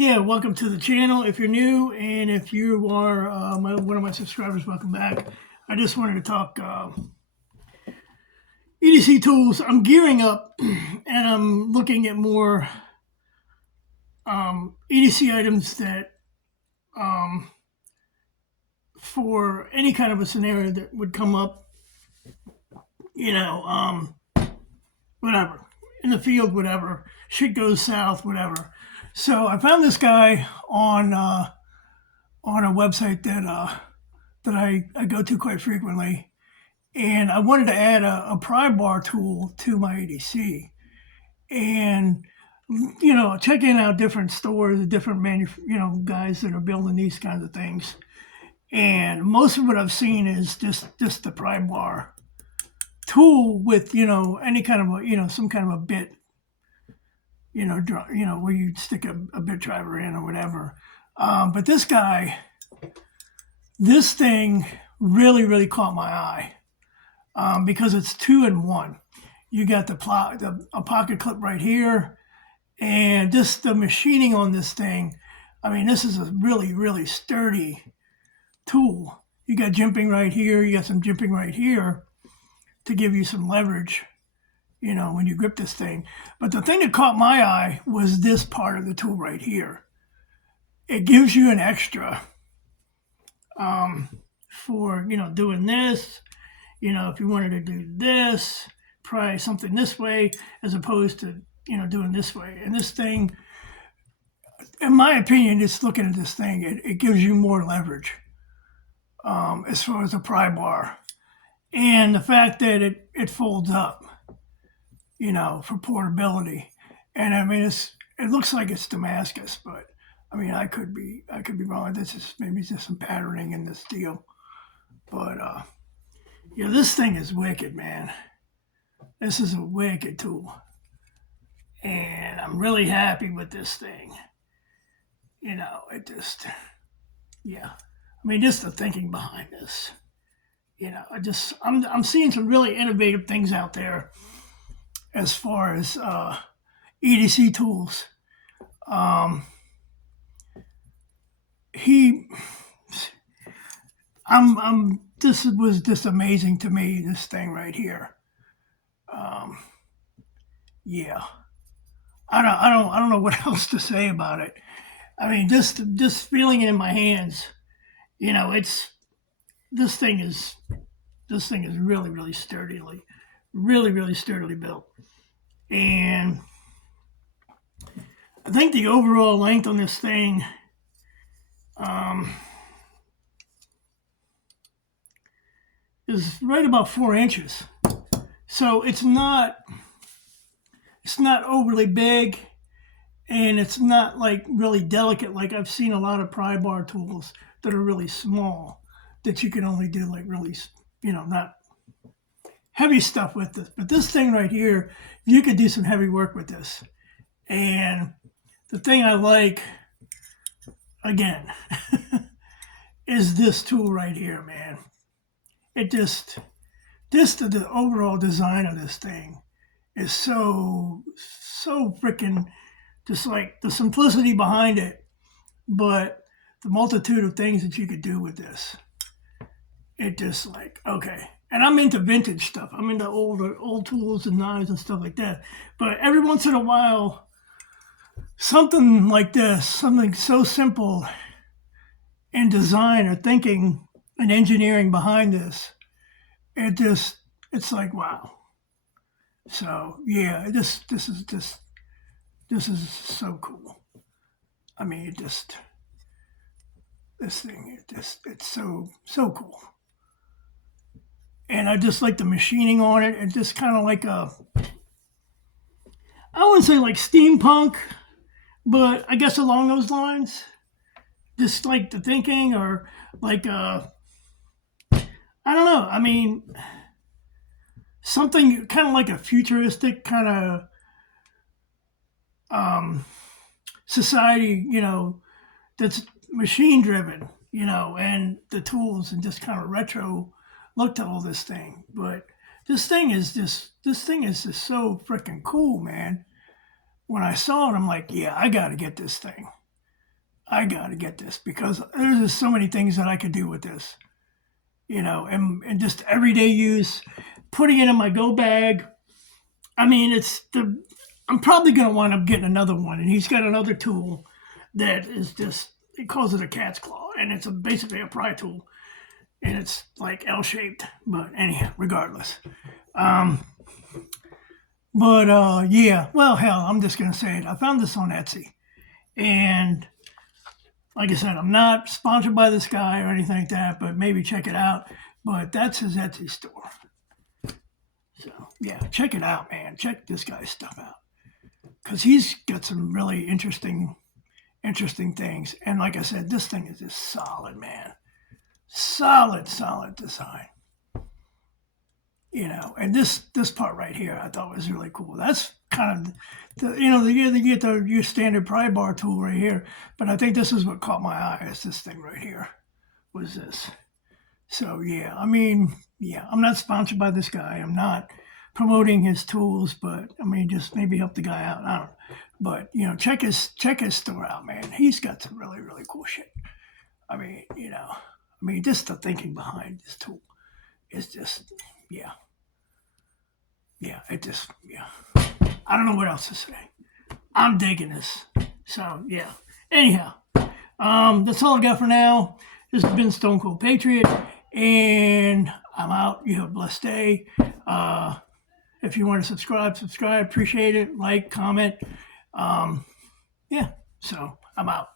Yeah, welcome to the channel if you're new, and if you are one of my subscribers, welcome back. I just wanted to talk EDC tools. I'm gearing up and I'm looking at more EDC items that um, for any kind of a scenario that would come up, you know, whatever, in the field, whatever, shit goes south, whatever. So I found this guy on a website that I go to quite frequently, and I wanted to add a prybar tool to my ADC, and checking out different stores, different guys that are building these kinds of things, and most of what I've seen is just the prybar tool with any kind of some kind of a bit, where you stick a bit driver in or whatever. But this thing really caught my eye. Because it's 2-in-1. You got a pocket clip right here, and just the machining on this thing. I mean, this is a really sturdy tool. You got jimping right here. You got some jimping right here to give you some leverage, when you grip this thing. But the thing that caught my eye was this part of the tool right here. It gives you an extra for doing this. If you wanted to do this, try something this way as opposed to, doing this way. And this thing, in my opinion, just looking at this thing, it gives you more leverage as far as the pry bar. And the fact that it folds up, for portability. And I mean, it looks like it's Damascus, but I mean, I could be wrong. Maybe it's just some patterning in this deal. But, yeah, this thing is wicked, man. This is a wicked tool. And I'm really happy with this thing. Yeah. I mean, just the thinking behind this. I'm seeing some really innovative things out there as far as EDC tools. This was just amazing to me, this thing right here. Yeah. I don't know what else to say about it. I mean, just feeling it in my hands, it's this thing is really sturdily built. And I think the overall length on this thing is right about 4 inches. So it's not overly big, and it's not like really delicate. Like I've seen a lot of pry bar tools that are really small that you can only do like really, not heavy stuff with this. But this thing right here, you could do some heavy work with this. And the thing I like, again, is this tool right here, man. It just the overall design of this thing is so freaking, just like the simplicity behind it, but the multitude of things that you could do with this. It just like, okay. And I'm into vintage stuff. I'm into old tools and knives and stuff like that. But every once in a while, something like this, something so simple in design or thinking and engineering behind this, it's like, wow. So yeah, this is so cool. I mean, this thing, it's so cool. And I just like the machining on it. It's just kind of like I wouldn't say like steampunk, but I guess along those lines. Just like the thinking, or like I don't know. I mean, something kind of like a futuristic kind of society, that's machine driven, and the tools, and just kind of retro look to all this thing. But this thing is just so freaking cool, man. When I saw it, I'm like, yeah, I got to get this thing. I got to get this because there's just so many things that I could do with this, and just everyday use, putting it in my go bag. I mean, I'm probably going to wind up getting another one. And he's got another tool that is just, he calls it a cat's claw. And it's basically a pry tool. And it's like L-shaped. But anyhow, regardless. Yeah, well, hell, I'm just going to say it. I found this on Etsy. And like I said, I'm not sponsored by this guy or anything like that, but maybe check it out. But that's his Etsy store. So, yeah, check it out, man. Check this guy's stuff out. Because he's got some really interesting things. And like I said, this thing is just solid, man. Solid design. And this part right here I thought was really cool. That's kind of you get your standard pry bar tool right here, but I think this is what caught my eye is this thing right here was this. So yeah, I mean, yeah, I'm not sponsored by this guy. I'm not promoting his tools, but I mean, just maybe help the guy out. I don't know. But check his store out, man. He's got some really, really cool shit. I mean, just the thinking behind this tool is just, yeah. Yeah, I don't know what else to say. I'm digging this. So yeah. Anyhow, that's all I got for now. This has been Stone Cold Patriot, and I'm out. You have a blessed day. If you want to subscribe. Appreciate it. Like, comment. Yeah. So I'm out.